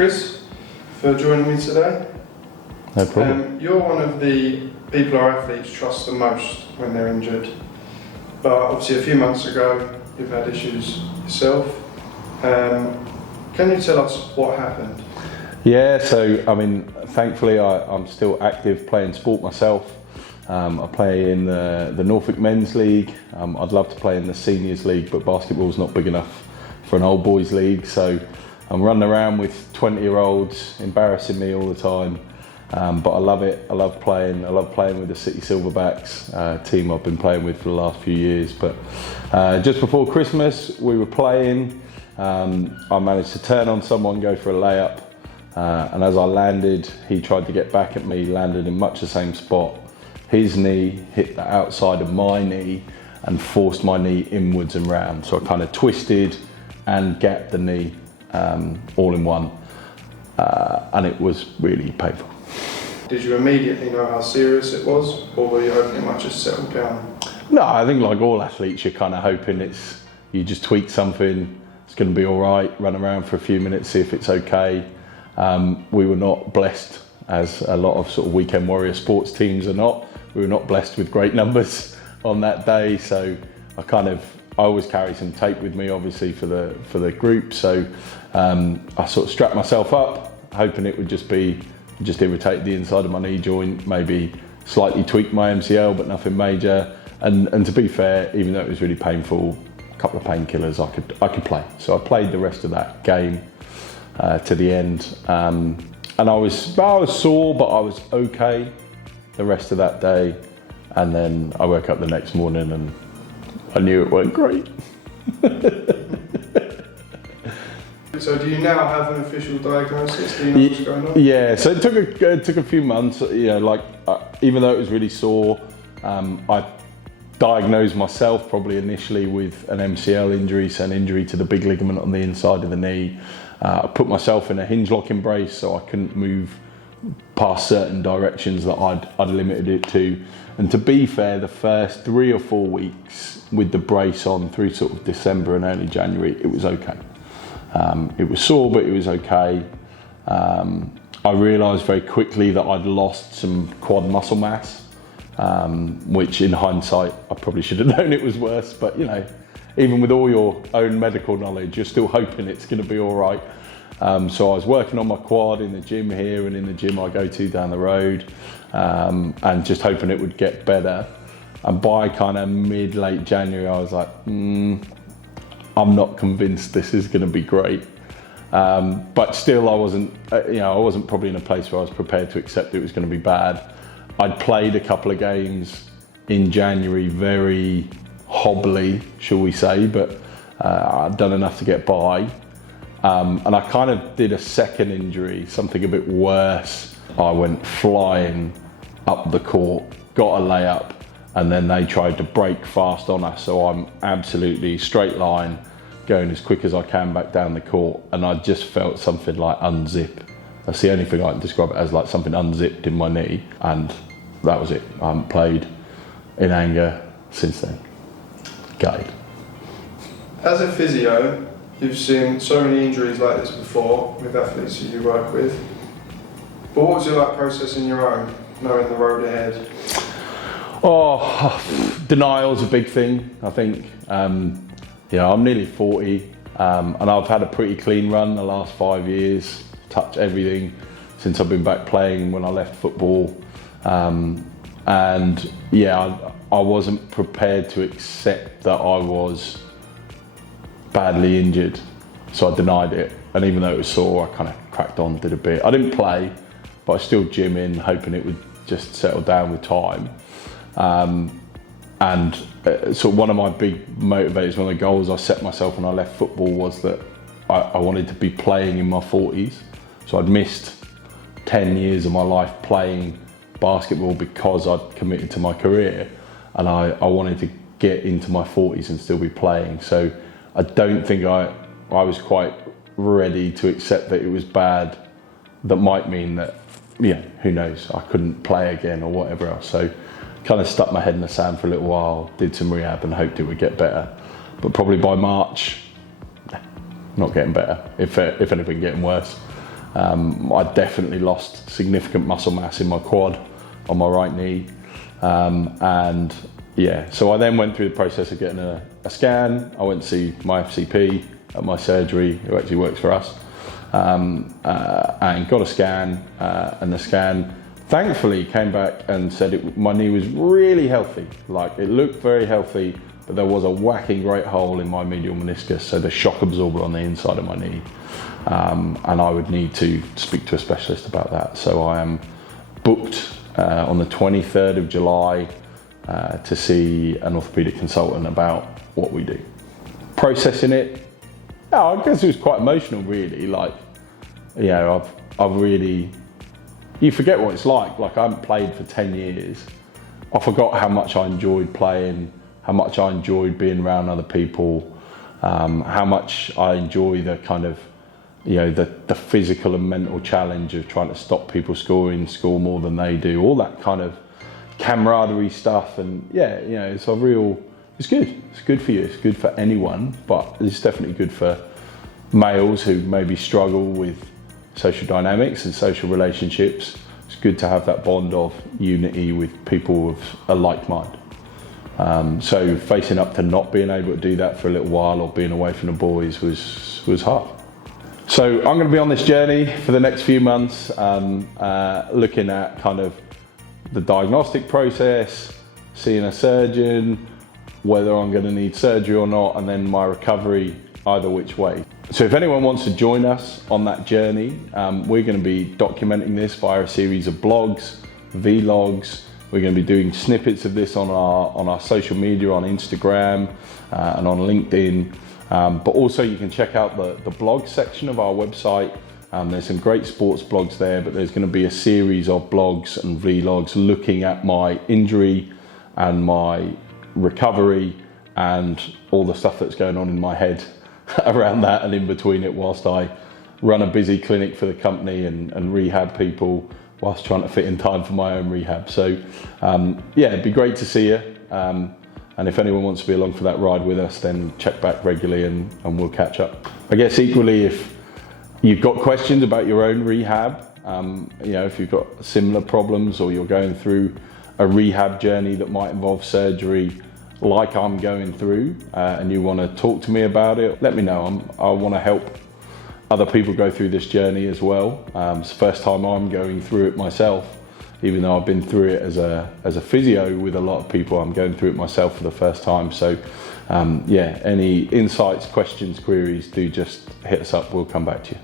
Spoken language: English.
Chris, for joining me today. No problem. You're one of the people our athletes trust the most when they're injured. But obviously a few months ago, you've had issues yourself. Can you tell us what happened? Yeah, so I mean, thankfully I'm still active playing sport myself. I play in the Norwich men's league. I'd love to play in the seniors league, but basketball's not big enough for an old boys league. So I'm running around with 20-year-olds, embarrassing me all the time. But I love it. I love playing. I love playing with the City Silverbacks, team I've been playing with for the last few years. But just before Christmas, we were playing. I managed to turn on someone, go for a layup. And as I landed, he tried to get back at me, landed in much the same spot. His knee hit the outside of my knee and forced my knee inwards and round. So I kind of twisted and gapped the knee all in one. And it was really painful. Did you immediately know how serious it was, or were you hoping it might just settle down? No, I think like all athletes, you're kind of hoping you just tweak something, it's going to be all right, run around for a few minutes, see if it's okay. We were not blessed, as a lot of sort of weekend warrior sports teams are not. We were not blessed with great numbers on that day, so I always carry some tape with me, obviously for the group. So I sort of strapped myself up, hoping it would just irritate the inside of my knee joint, maybe slightly tweak my MCL, but nothing major. And to be fair, even though it was really painful, a couple of painkillers, I could play. So I played the rest of that game to the end, and I was sore, but I was okay the rest of that day. And then I woke up the next morning and I knew it went great. So do you now have an official diagnosis? Do you know what's going on? Yeah, so it took a few months. Even though it was really sore, I diagnosed myself probably initially with an MCL injury, so an injury to the big ligament on the inside of the knee. I put myself in a hinge lock brace, so I couldn't move past certain directions that I'd limited it to. And to be fair, the first 3 or 4 weeks with the brace on through sort of December and early January, it was okay. It was sore, but it was okay. I realised very quickly that I'd lost some quad muscle mass, which in hindsight, I probably should have known it was worse. But you know, even with all your own medical knowledge, you're still hoping it's going to be all right. So I was working on my quad in the gym here and in the gym I go to down the road, and just hoping it would get better. And by kind of mid-late January, I was like, I'm not convinced this is going to be great. But still, I wasn't probably in a place where I was prepared to accept it was going to be bad. I'd played a couple of games in January, very hobbly, shall we say, but I'd done enough to get by. And I kind of did a second injury, something a bit worse. I went flying up the court, got a layup, and then they tried to break fast on us. So I'm absolutely straight line, going as quick as I can back down the court. And I just felt something like unzip. That's the only thing I can describe it as, like something unzipped in my knee. And that was it. I haven't played in anger since then. Gutted. As a physio, you've seen so many injuries like this before with athletes that you work with. But what was it like processing your own, knowing the road ahead? Denial's a big thing, I think. I'm nearly 40, and I've had a pretty clean run the last 5 years, touched everything since I've been back playing when I left football. I wasn't prepared to accept that I was badly injured, so I denied it. And even though it was sore, I kind of cracked on, did a bit. I didn't play, but I still gym in, hoping it would just settle down with time. So one of my big motivators, one of the goals I set myself when I left football was that I wanted to be playing in my 40s. So I'd missed 10 years of my life playing basketball because I'd committed to my career, and I wanted to get into my 40s and still be playing. So I don't think I was quite ready to accept that it was bad. That might mean that, who knows, I couldn't play again or whatever else. So kind of stuck my head in the sand for a little while, did some rehab and hoped it would get better. But probably by March, not getting better, if anything, getting worse. I definitely lost significant muscle mass in my quad on my right knee. And yeah, so I then went through the process of getting a scan. I went to see my FCP at my surgery, who actually works for us, and got a scan, and the scan thankfully came back and said my knee was really healthy. Like, it looked very healthy, but there was a whacking great hole in my medial meniscus, so the shock absorber on the inside of my knee, and I would need to speak to a specialist about that. So I am booked on the 23rd of July to see an orthopaedic consultant about what we do. Processing it, I guess it was quite emotional, really. Like, you know, I've really, you forget what it's like. Like, I haven't played for 10 years. I forgot how much I enjoyed playing, how much I enjoyed being around other people, how much I enjoy the kind of, you know, the physical and mental challenge of trying to stop people score more than they do, all that kind of camaraderie stuff. And yeah, you know, it's good. It's good for you. It's good for anyone, but it's definitely good for males who maybe struggle with social dynamics and social relationships. It's good to have that bond of unity with people of a like mind. So facing up to not being able to do that for a little while, or being away from the boys, was hard. So I'm going to be on this journey for the next few months, looking at kind of the diagnostic process, seeing a surgeon, whether I'm going to need surgery or not, and then my recovery, either which way. So if anyone wants to join us on that journey, we're going to be documenting this via a series of blogs, vlogs. We're going to be doing snippets of this on our social media, on Instagram and on LinkedIn. But also you can check out the blog section of our website. There's some great sports blogs there, but there's going to be a series of blogs and vlogs looking at my injury and my recovery and all the stuff that's going on in my head around that and in between it, whilst I run a busy clinic for the company and rehab people whilst trying to fit in time for my own rehab. So yeah, it'd be great to see you. And if anyone wants to be along for that ride with us, then check back regularly and we'll catch up. I guess equally, if you've got questions about your own rehab, you know, if you've got similar problems or you're going through a rehab journey that might involve surgery like I'm going through, and you want to talk to me about it, let me know. I want to help other people go through this journey as well. It's the first time I'm going through it myself, even though I've been through it as a physio with a lot of people. I'm going through it myself for the first time. So yeah, any insights, questions, queries, do just hit us up. We'll come back to you.